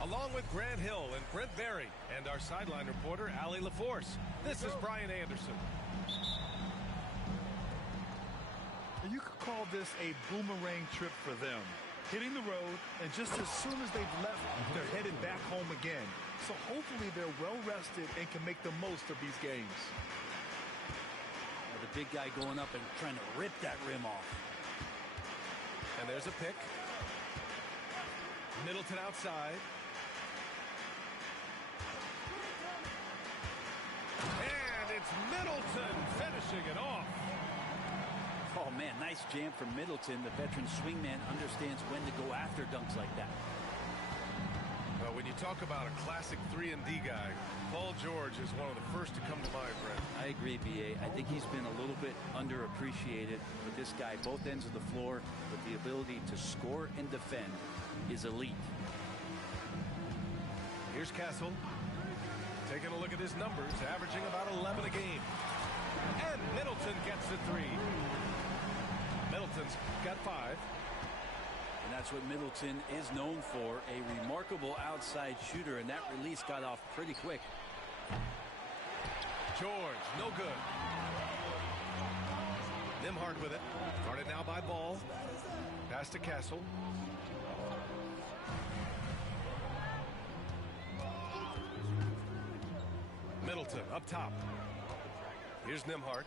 Along with Grant Hill and Brent Berry and our sideline reporter, Allie LaForce, this is Brian Anderson. You could call this a boomerang trip for them. Hitting the road, and just as soon as they've left, they're headed back home again. So hopefully they're well-rested and can make the most of these games. The big guy going up and trying to rip that rim off. And there's a pick. Middleton outside. And it's Middleton finishing it off. Oh, man, nice jam from Middleton. The veteran swingman understands when to go after dunks like that. Well, when you talk about a classic 3-and-D guy, Paul George is one of the first to come to mind, Brent. I agree, B.A. I think he's been a little bit underappreciated, but this guy, both ends of the floor, with the ability to score and defend, is elite. Here's Castle. Taking a look at his numbers, averaging about 11 a game. And Middleton gets the three. Middleton's got 5. And that's what Middleton is known for, a remarkable outside shooter, and that release got off pretty quick. George, no good. Nembhard with it. Guarded now by Ball. Pass to Castle. Middleton up top. Here's Nembhard.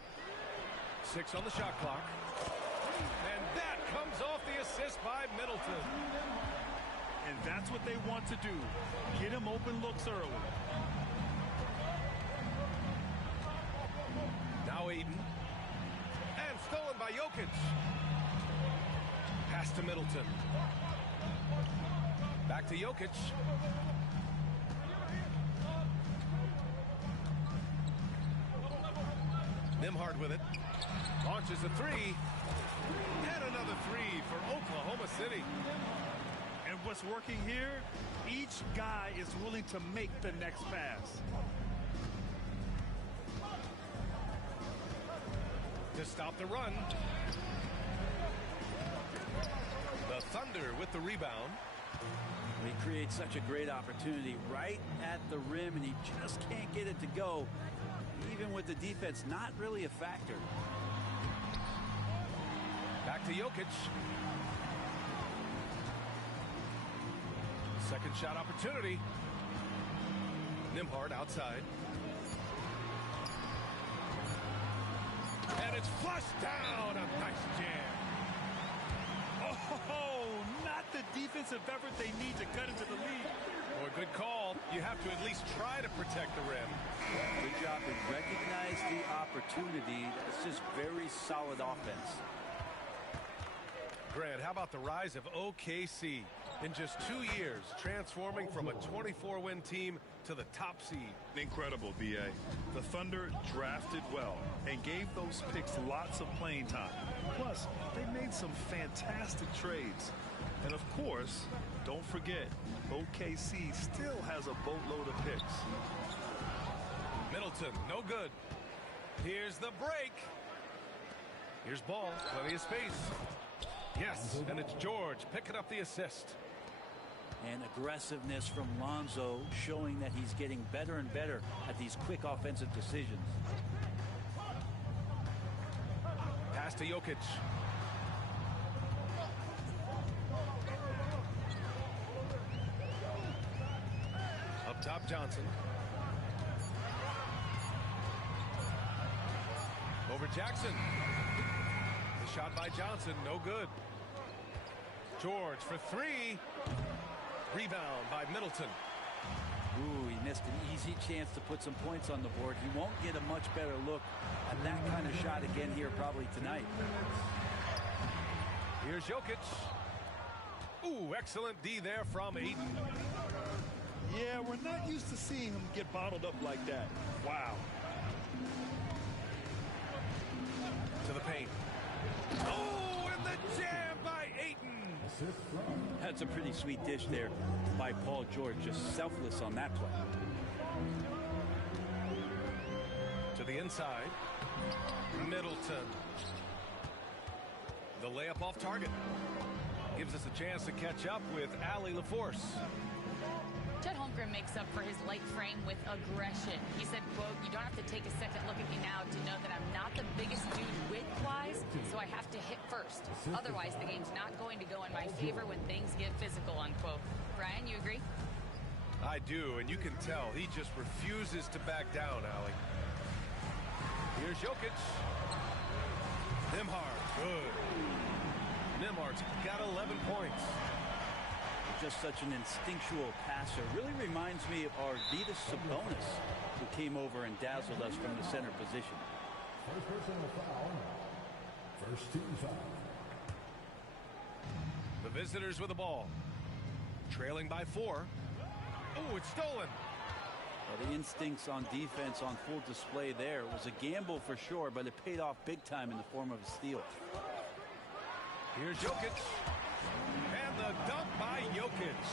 6 on the shot clock. And that comes off the assist by Middleton. And that's what they want to do. Get him open looks early. Now Aiden. And stolen by Jokic. Pass to Middleton. Back to Jokic. Nembhard with it. Launches a 3. And another 3 for Oklahoma City. And what's working here, each guy is willing to make the next pass. To stop the run. The Thunder with the rebound. He creates such a great opportunity right at the rim, and he just can't get it to go. Even with the defense not really a factor. Back to Jokic. Second shot opportunity. Nembhard outside. And it's flushed down. A nice jam. Oh, not the defensive effort they need to cut into the lead. Boy, good call. You have to at least try to protect the rim. Good job to recognize the opportunity. That's just very solid offense. Grant, how about the rise of OKC? In just 2 years, transforming from a 24-win team to the top seed. Incredible, B.A. The Thunder drafted well and gave those picks lots of playing time. Plus, they made some fantastic trades. And of course, don't forget, OKC still has a boatload of picks. Middleton, no good. Here's the break. Here's Ball, plenty of space. Yes, and it's George picking up the assist. And aggressiveness from Lonzo, showing that he's getting better and better at these quick offensive decisions. Pass to Jokic. Up top, Johnson. Over Jackson. The shot by Johnson, no good. George for 3. Rebound by Middleton. Ooh, he missed an easy chance to put some points on the board. He won't get a much better look at that kind of shot again here probably tonight. Here's Jokic. Ooh, excellent D there from Aiden. Yeah, we're not used to seeing him get bottled up like that. Wow. To the paint. Oh, and the jam by Ayton. That's a pretty sweet dish there by Paul George. Just selfless on that play. To the inside. Middleton. The layup off target. Gives us a chance to catch up with Allie LaForce. Chet Holmgren makes up for his light frame with aggression. He said, quote, "You don't have to take a second look at me now to know that I'm not the biggest dude width-wise, so I have to hit first. Otherwise, the game's not going to go in my favor when things get physical," unquote. Brian, you agree? I do, and you can tell he just refuses to back down, Allie. Here's Jokic. Nembhard, good. Nembhard's got 11 points. Just such an instinctual passer. Really reminds me of Arvydas Sabonis, who came over and dazzled us from the center position. First personal foul. First team foul. The visitors with the ball. Trailing by 4. Oh, it's stolen. Well, the instincts on defense on full display there. It was a gamble for sure, but it paid off big time in the form of a steal. Here's Jokic. And the dunk by Jokic.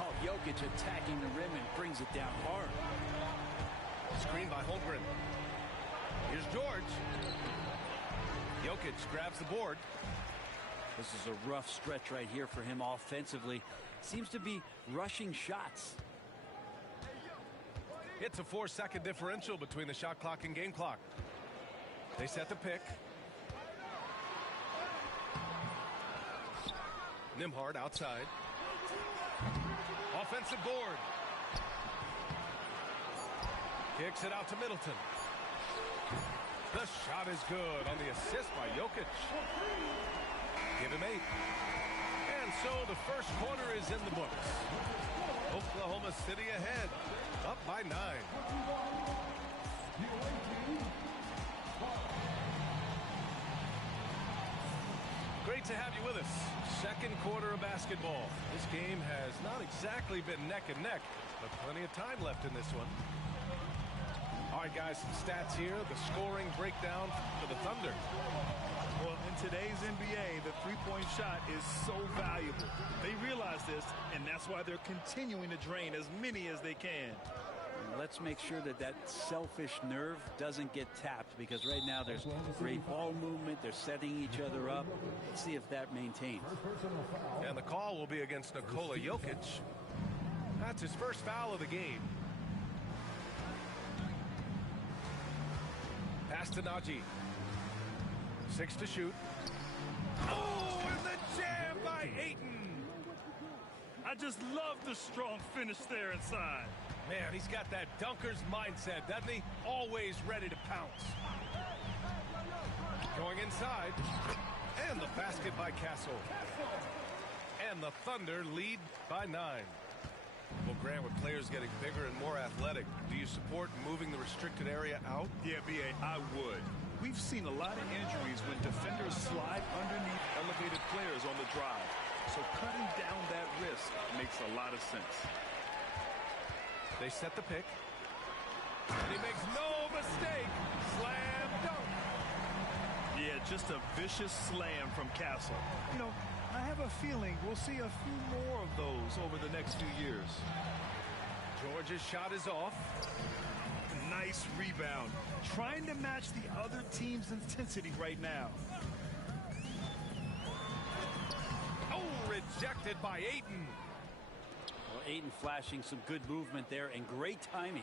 Oh, Jokic attacking the rim and brings it down hard. Screen by Holmgren. Here's George. Jokic grabs the board. This is a rough stretch right here for him offensively. Seems to be rushing shots. It's a 4-second differential between the shot clock and game clock. They set the pick. Nembhard outside. Offensive board. Kicks it out to Middleton. The shot is good on the assist by Jokic. Give him 8. And so the first quarter is in the books. Oklahoma City ahead, up by 9. Great to have you with us. Second quarter of basketball. This game has not exactly been neck and neck, but plenty of time left in this one. All right, guys, some stats here. The scoring breakdown for the Thunder. Well, in today's NBA, the three-point shot is so valuable. They realize this, and that's why they're continuing to drain as many as they can. Let's make sure that that selfish nerve doesn't get tapped, because right now there's great ball movement. They're setting each other up. Let's see if that maintains. And the call will be against Nikola Jokic. That's his first foul of the game. Pass to Najee. 6 to shoot. Oh, and the jam by Ayton. I just love the strong finish there inside. Man, he's got that dunker's mindset, doesn't he? Always ready to pounce. Going inside. And the basket by Castle. And the Thunder lead by 9. Well, Grant, with players getting bigger and more athletic, do you support moving the restricted area out? Yeah, B.A., I would. We've seen a lot of injuries when defenders slide underneath elevated players on the drive. So cutting down that risk makes a lot of sense. They set the pick. And he makes no mistake. Slam dunk. Yeah, just a vicious slam from Castle. You know, I have a feeling we'll see a few more of those over the next few years. George's shot is off. Nice rebound. Trying to match the other team's intensity right now. Oh, rejected by Ayton. Well, Ayton flashing some good movement there and great timing.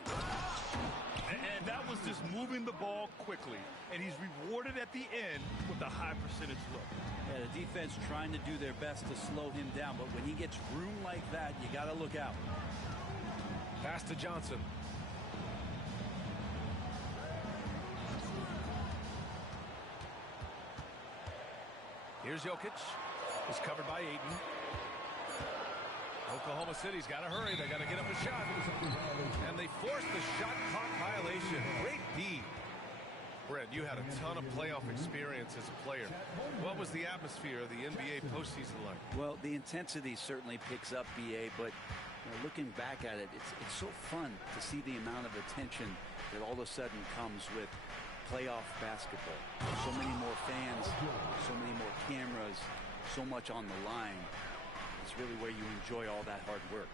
And that was just moving the ball quickly. And he's rewarded at the end with a high percentage look. Yeah, the defense trying to do their best to slow him down, but when he gets room like that, you got to look out. Pass to Johnson. Here's Jokic. He's covered by Ayton. Oklahoma City's got to hurry. They got to get up a shot. And they force the shot clock violation. Great D. Brent, you had a ton of playoff experience as a player. What was the atmosphere of the NBA postseason like? Well, the intensity certainly picks up, BA, but you know, looking back at it, it's so fun to see the amount of attention that all of a sudden comes with playoff basketball. So many more fans, so many more cameras, so much on the line. It's really where you enjoy all that hard work.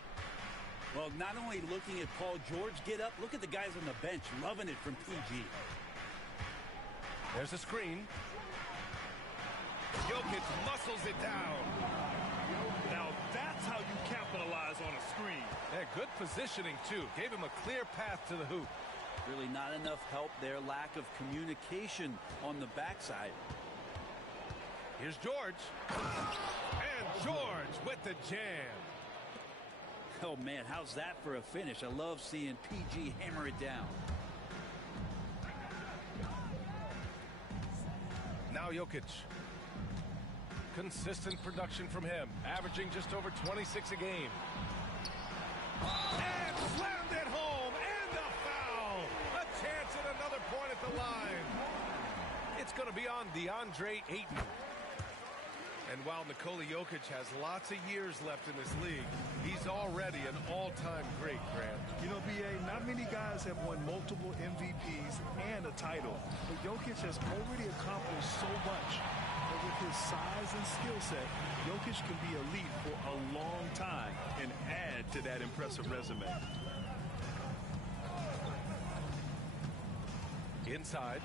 Well, not only looking at Paul George get up, look at the guys on the bench loving it from PG. There's a screen. Jokic muscles it down. Now that's how you capitalize on a positioning, too. Gave him a clear path to the hoop. Really not enough help there. Lack of communication on the backside. Here's George. And George with the jam. Oh, man, how's that for a finish? I love seeing PG hammer it down. Now Jokic. Consistent production from him, averaging just over 26 a game. And slammed it home, and a foul. A chance at another point at the line. It's going to be on DeAndre Ayton. And while Nikola Jokic has lots of years left in this league, he's already an all-time great, Grant. You know, B.A., not many guys have won multiple MVPs and a title, but Jokic has already accomplished so much. But with his size and skill set, Jokic can be elite for a long time and add to that impressive resume. Inside.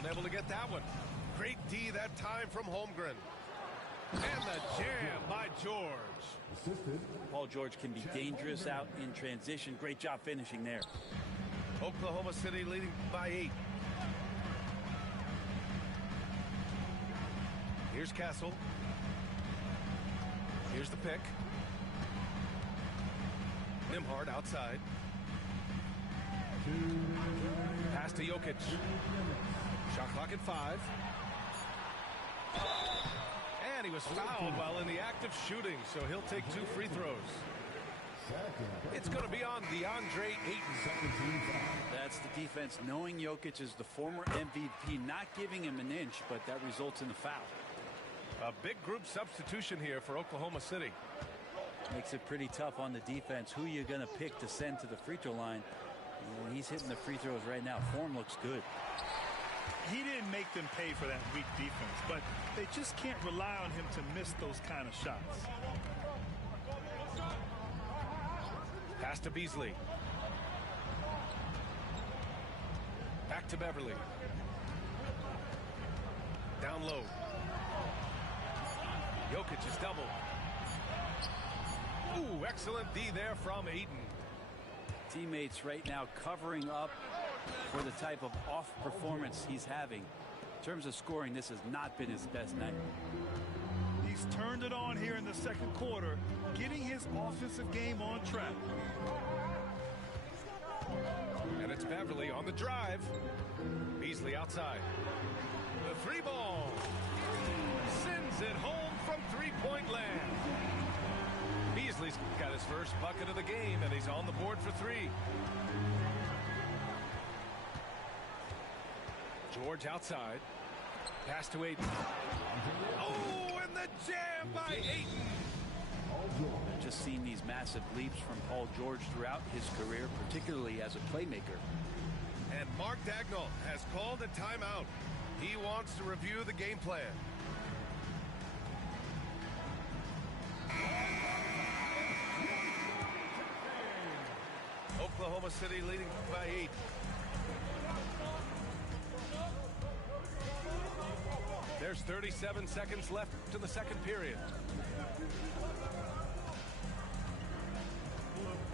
Unable to get that one. Great D that time from Holmgren. And the jam by George. Assisted. Paul George can be dangerous out in transition. Great job finishing there. Oklahoma City leading by 8. Here's Castle. Here's the pick. Nimhard outside. Pass to Jokic. Shot clock at 5. And he was fouled while in the act of shooting, so he'll take 2 free throws. It's going to be on DeAndre Ayton. That's the defense knowing Jokic is the former MVP, not giving him an inch, but that results in a foul. A big group substitution here for Oklahoma City. Makes it pretty tough on the defense. Who you're going to pick to send to the free throw line. And he's hitting the free throws right now. Form looks good. He didn't make them pay for that weak defense, but they just can't rely on him to miss those kind of shots. Pass to Beasley. Back to Beverly. Down low. Jokic is doubled. Ooh, excellent D there from Ayton. Teammates right now covering up for the type of off performance he's having. In terms of scoring, this has not been his best night. He's turned it on here in the second quarter, getting his offensive game on track. And it's Beverly on the drive. Beasley outside. The 3 ball. Sends it home from 3-point land. Beasley's got his first bucket of the game, and he's on the board for 3. George outside. Pass to Ayton. Oh, and the jam by Ayton. Just seen these massive leaps from Paul George throughout his career, particularly as a playmaker. And Mark Dagnall has called a timeout. He wants to review the game plan. Oklahoma City leading by 8. There's 37 seconds left to the second period.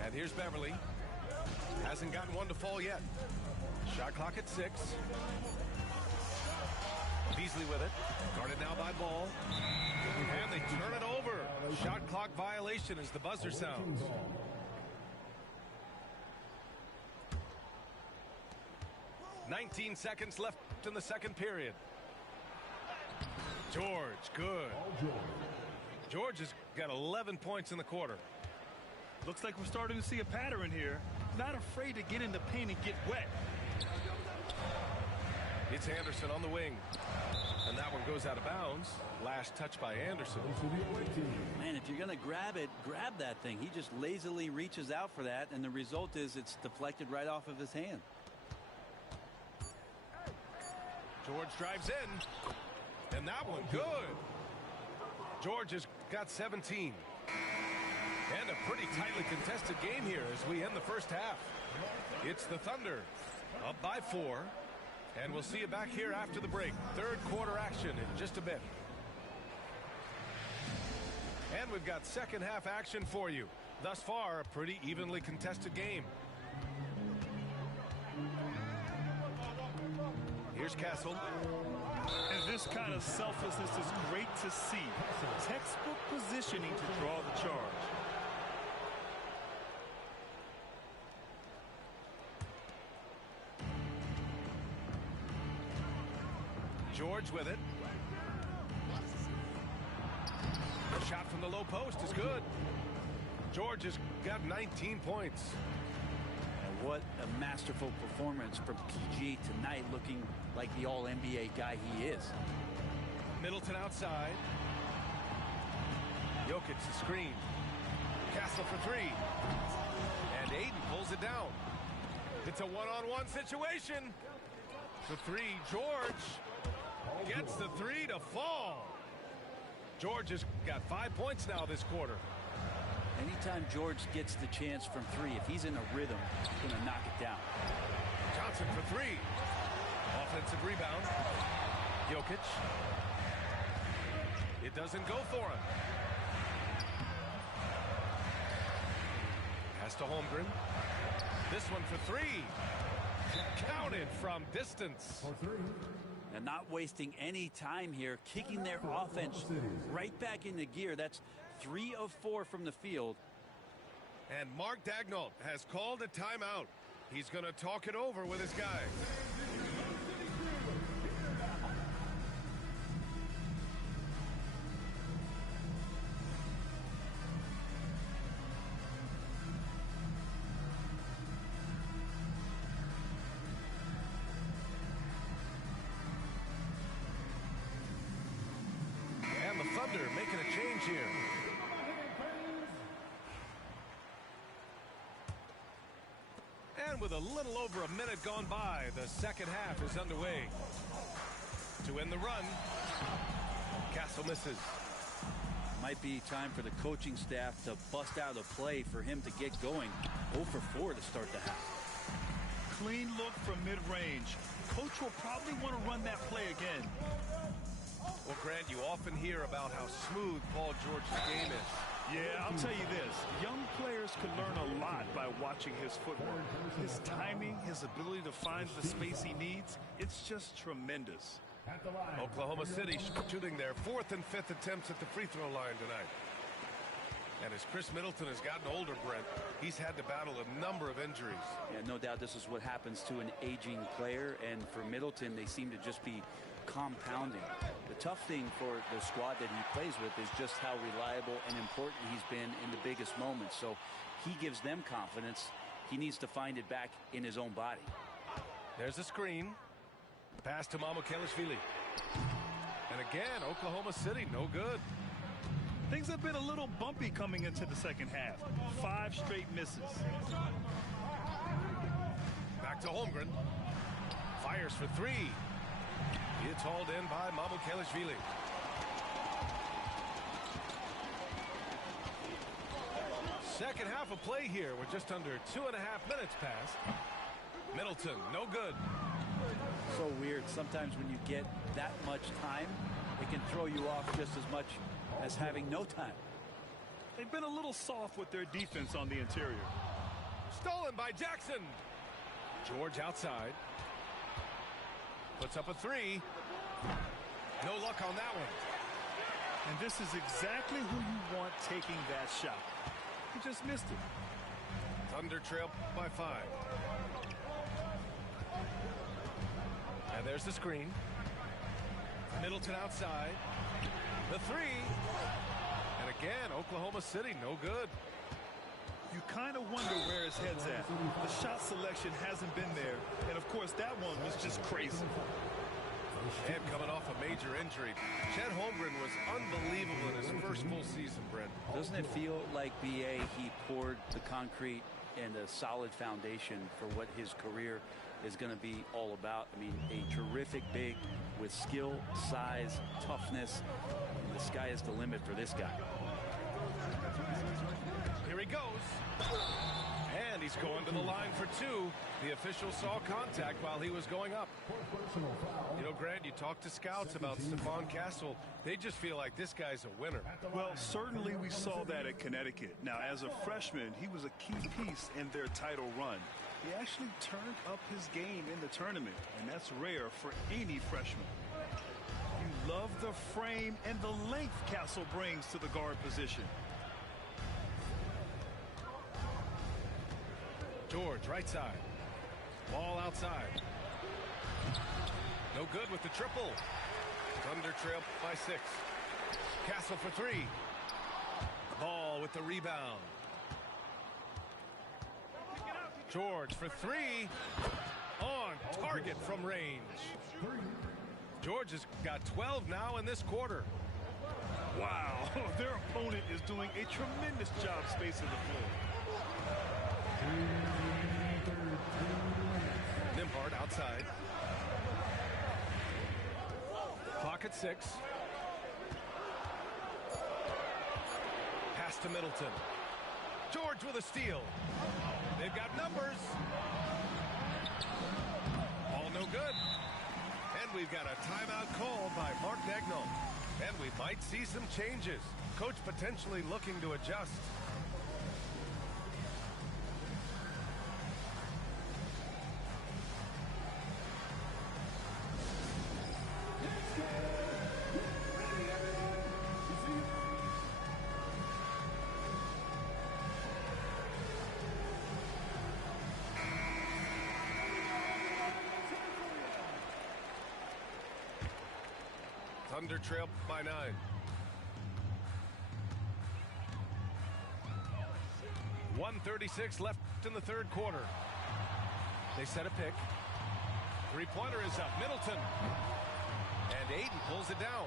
And here's Beverly. Hasn't gotten one to fall yet. Shot clock at 6. Beasley with it. Guarded now by Ball. And they turn it over. Shot clock violation as the buzzer sounds. "19 seconds left in the second period. George, good. George has got 11 points in the quarter. Looks like we're starting to see a pattern here. Not afraid to get in the paint and get wet. It's Anderson on the wing. And that one goes out of bounds. Last touch by Anderson. Man, if you're going to grab it, grab that thing. He just lazily reaches out for that, and the result is it's deflected right off of his hand. George drives in. And that one good. George has got 17. And a pretty tightly contested game here as we end the first half. It's the Thunder up by 4. And we'll see you back here after the break. Third quarter action in just a bit. And we've got second half action for you. Thus far, a pretty evenly contested game. Here's Castle. And this kind of selflessness is great to see. Textbook positioning to draw the charge. George with it. The shot from the low post is good. George has got 19 points. And what a masterful performance from PG tonight, looking like the all-NBA guy he is. Middleton outside. Jokic the screen. Castle for three. And Aiden pulls it down. It's a one-on-one situation. The three, George gets the three to fall. George has got 5 points now this quarter. Anytime George gets the chance from three, if he's in a rhythm, he's going to knock it down. Johnson for three. Offensive rebound. Jokic. It doesn't go for him. Pass to Holmgren. This one for three. Counted from distance. And not wasting any time here, kicking their offense right back into gear. That's 3 of 4 from the field. And Mark Daigneault has called a timeout. He's going to talk it over with his guys. And the Thunder making a change here. And with a little over a minute gone by, the second half is underway. To end the run, Castle misses. Might be time for the coaching staff to bust out a play for him to get going. 0 for 4 to start the half. Clean look from mid-range. Coach will probably want to run that play again. Well, Grant, you often hear about how smooth Paul George's game is. Yeah, I'll tell you this. Young players can learn a lot by watching his footwork. His timing, his ability to find the space he needs, it's just tremendous. Oklahoma City shooting their 4th and 5th attempts at the free throw line tonight. And as Chris Middleton has gotten older, Brent, he's had to battle a number of injuries. Yeah, no doubt this is what happens to an aging player. And for Middleton, they seem to just be compounding. The tough thing for the squad that he plays with is just how reliable and important he's been in the biggest moments. So he gives them confidence. He needs to find it back in his own body. There's a screen. Pass to Mamukelashvili. And again, Oklahoma City, no good. Things have been a little bumpy coming into the second half. 5 straight misses. Back to Holmgren. Fires for three. It's hauled in by Mamukelashvili. Second half of play here. We're just under 2.5 minutes past. Middleton, no good. So weird. Sometimes when you get that much time, it can throw you off just as much as having no time. They've been a little soft with their defense on the interior. Stolen by Jackson. George outside. Puts up a three. No luck on that one. And this is exactly who you want taking that shot. He just missed it. Thunder trail by 5. And there's the screen. Middleton outside. The three. And again, Oklahoma City, no good. You kind of wonder where his head's at. The shot selection hasn't been there. And, of course, that one was just crazy. And coming off a major injury, Chet Holmgren was unbelievable in his first full season, Brent. Doesn't it feel like, B.A., he poured the concrete and a solid foundation for what his career is going to be all about? I mean, a terrific big with skill, size, toughness. The sky is the limit for this guy. Here he goes. And he's going to the line for two. The official saw contact while he was going up. Personal foul. You know, Grant, you talk to scouts about Stephon Castle. They just feel like this guy's a winner. Well, certainly we saw that at Connecticut. Now, as a freshman, he was a key piece in their title run. He actually turned up his game in the tournament, and that's rare for any freshman. You love the frame and the length Castle brings to the guard position. George, right side. Ball outside. No good with the triple. Thunder trail by 6. Castle for 3. Ball with the rebound. George for 3. On target from range. George has got 12 now in this quarter. Wow, their opponent is doing a tremendous job spacing the floor. Nimhard outside. Clock at 6. Pass to Middleton. George with a steal. They've got numbers. All no good. And we've got a timeout called by Mark Daigneault. And we might see some changes. Coach potentially looking to adjust. Thunder trail by 9. .136 left in the third quarter. They set a pick. Three-pointer is up. Middleton. And Ayton pulls it down.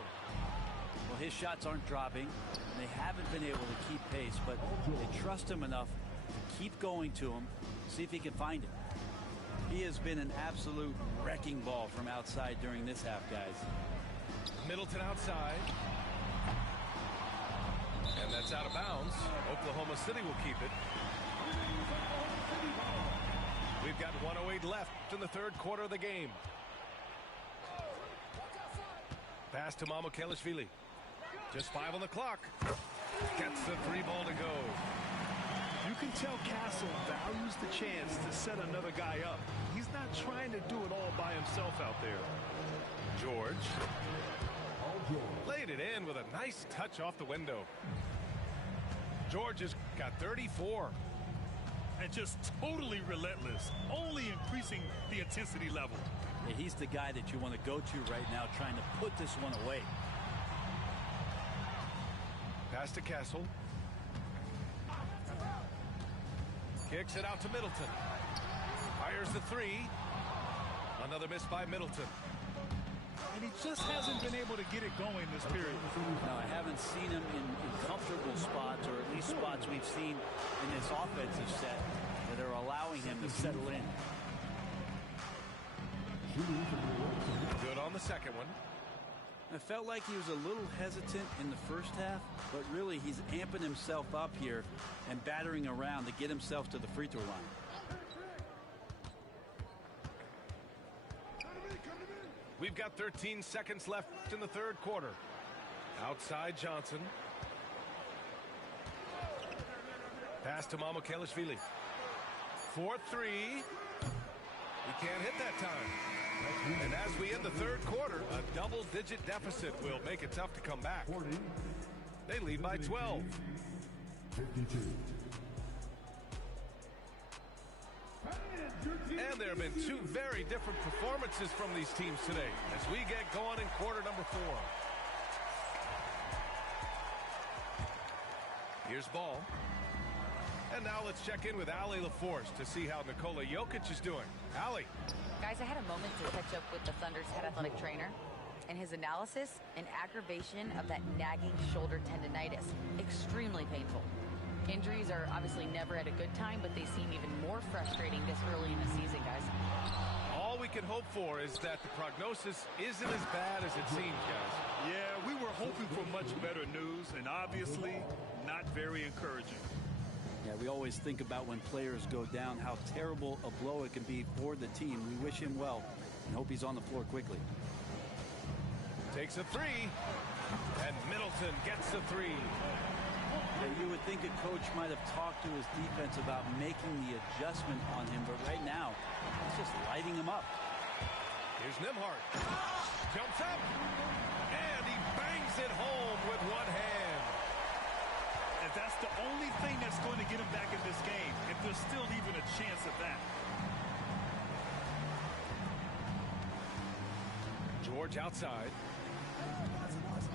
Well, his shots aren't dropping. They haven't been able to keep pace, but they trust him enough to keep going to him, see if he can find it. He has been an absolute wrecking ball from outside during this half, guys. Middleton outside. And that's out of bounds. Oklahoma City will keep it. We've got 1:08 left in the third quarter of the game. Pass to Mamukelashvili. Just 5 on the clock. Gets the 3 ball to go. You can tell Castle values the chance to set another guy up. He's not trying to do it all by himself out there. George. Laid it in with a nice touch off the window. George has got 34. And just totally relentless, only increasing the intensity level. Yeah, he's the guy that you want to go to right now, trying to put this one away. Pass to Castle. Kicks it out to Middleton. Fires the 3. Another miss by Middleton. And he just hasn't been able to get it going this period. No, I haven't seen him in comfortable spots, or at least spots we've seen in this offensive set that are allowing him to settle in. Good on the second one. I felt like he was a little hesitant in the first half, but really he's amping himself up here and battering around to get himself to the free throw line. We've got 13 seconds left in the third quarter. Outside Johnson. Pass to Mamukelashvili. 4-3. He can't hit that time. And as we end the third quarter, a double-digit deficit will make it tough to come back. They lead by 12. 52. And there have been 2 very different performances from these teams today as we get going in quarter number 4. Here's ball. And now let's check in with Allie LaForce to see how Nikola Jokic is doing. Allie. Guys, I had a moment to catch up with the Thunder's head athletic trainer, and his analysis and aggravation of that nagging shoulder tendonitis. Extremely painful. Injuries are obviously never at a good time, but they seem even more frustrating this early in the season, guys. All we can hope for is that the prognosis isn't as bad as it seems, guys. Yeah, we were hoping for much better news, and obviously not very encouraging. Yeah, we always think about when players go down, how terrible a blow it can be for the team. We wish him well and hope he's on the floor quickly. Takes a three, and Middleton gets a three. Yeah, you would think a coach might have talked to his defense about making the adjustment on him, but right now, he's just lighting him up. Here's Nembhard. Jumps up, and he bangs it home with one hand. And that's the only thing that's going to get him back in this game, if there's still even a chance of that. George outside.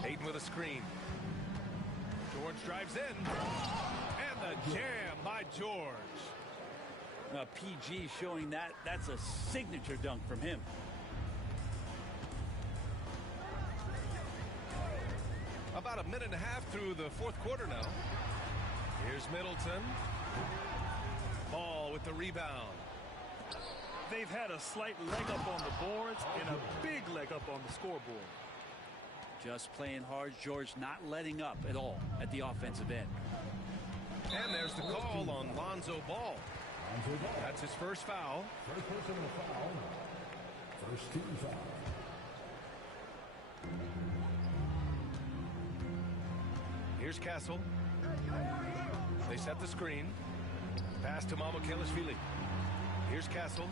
Ayton with a screen. George drives in. And the jam by George. PG showing that's a signature dunk from him. About a minute and a half through the fourth quarter now. Here's Middleton. Ball with the rebound. They've had a slight leg up on the boards and a big leg up on the scoreboard. Just playing hard. George not letting up at all at the offensive end. And there's the call on Lonzo Ball. That's his first foul. First personal foul. First team foul. Here's Castle. They set the screen. Pass to Mamukelashvili. Here's Castle.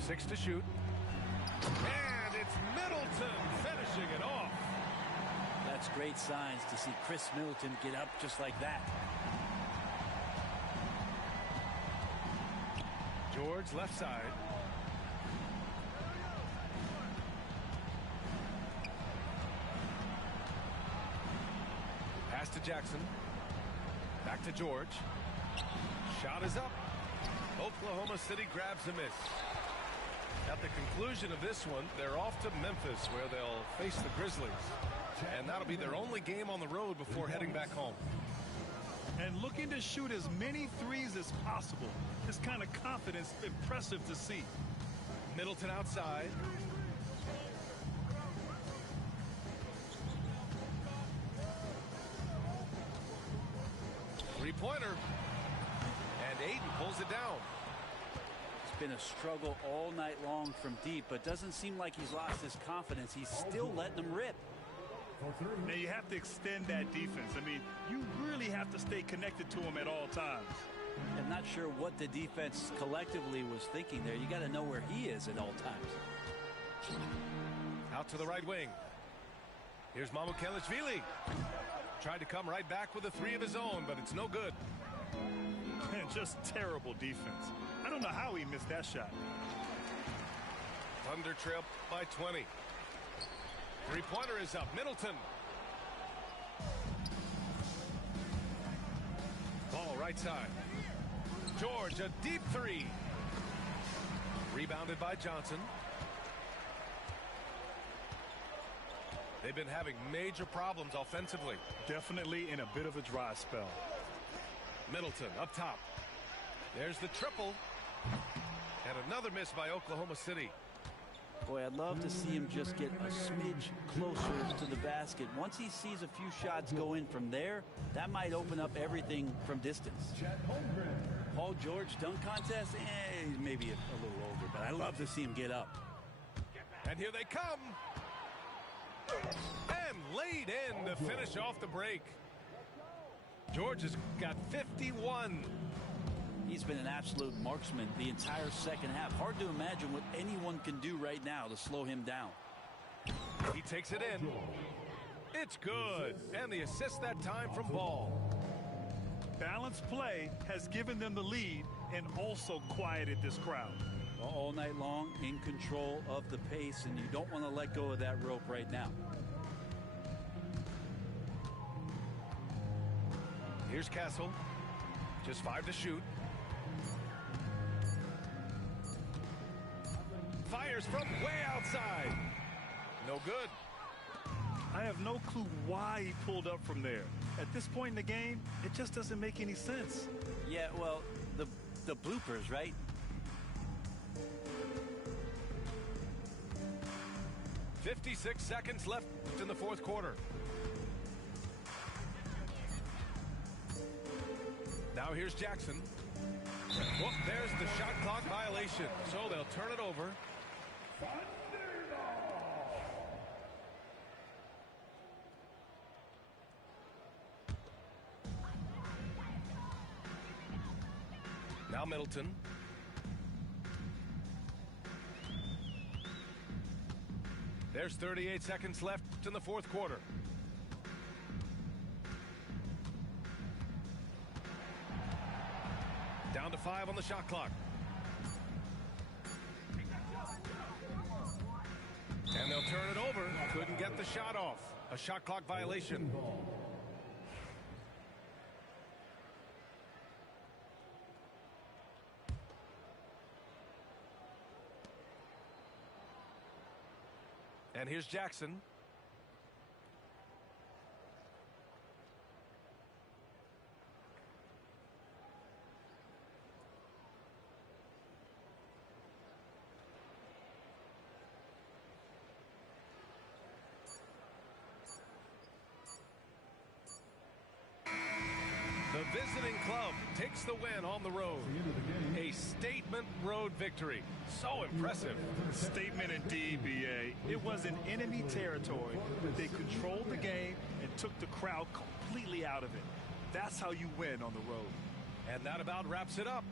6 to shoot. And it's Middleton finishing it off. That's great signs to see Chris Middleton get up just like that. George left side. Pass to Jackson. Back to George. Shot is up. Oklahoma City grabs a miss. At the conclusion of this one, they're off to Memphis, where they'll face the Grizzlies. And that'll be their only game on the road before heading back home. And looking to shoot as many threes as possible. This kind of confidence, impressive to see. Middleton outside. Three-pointer. And Ayton pulls it down. It's been a struggle all night long from deep, but doesn't seem like he's lost his confidence. He's still letting them rip. Now you have to extend that defense. I mean, you really have to stay connected to him at all times. I'm not sure what the defense collectively was thinking there. You got to know where he is at all times. Out to the right wing. Here's Mamukelashvili. Tried to come right back with a three of his own, but it's no good. Just terrible defense. I don't know how he missed that shot. Thunder trail by 20. Three-pointer is up. Middleton. Ball right side. George, a deep three. Rebounded by Johnson. They've been having major problems offensively. Definitely in a bit of a dry spell. Middleton up top. There's the triple. And another miss by Oklahoma City. Boy, I'd love to see him just get a smidge closer to the basket. Once he sees a few shots go in from there, that might open up everything from distance. Paul George dunk contest, he's maybe a little older, but I love to see him get up. And here they come. And laid in to finish off the break. George has got 51. He's been an absolute marksman the entire second half. Hard to imagine what anyone can do right now to slow him down. He takes it in. It's good. And the assist that time from Ball. Balanced play has given them the lead and also quieted this crowd. All night long, in control of the pace, and you don't want to let go of that rope right now. Here's Castle. Just 5 to shoot. Fires from way outside. No good. I have no clue why he pulled up from there. At this point in the game, it just doesn't make any sense. Yeah, well, the bloopers, right? .56 seconds left in the fourth quarter. Now here's Jackson. Whoop, there's the shot clock violation. So they'll turn it over. Now Middleton. There's 38 seconds left in the fourth quarter. Down to 5 on the shot clock. And they'll turn it over. Couldn't get the shot off. A shot clock violation. And here's Jackson. The visiting club takes the win on the road. A statement road victory. So impressive. Statement indeed, B.A. It was in enemy territory, but they controlled the game and took the crowd completely out of it. That's how you win on the road. And that about wraps it up.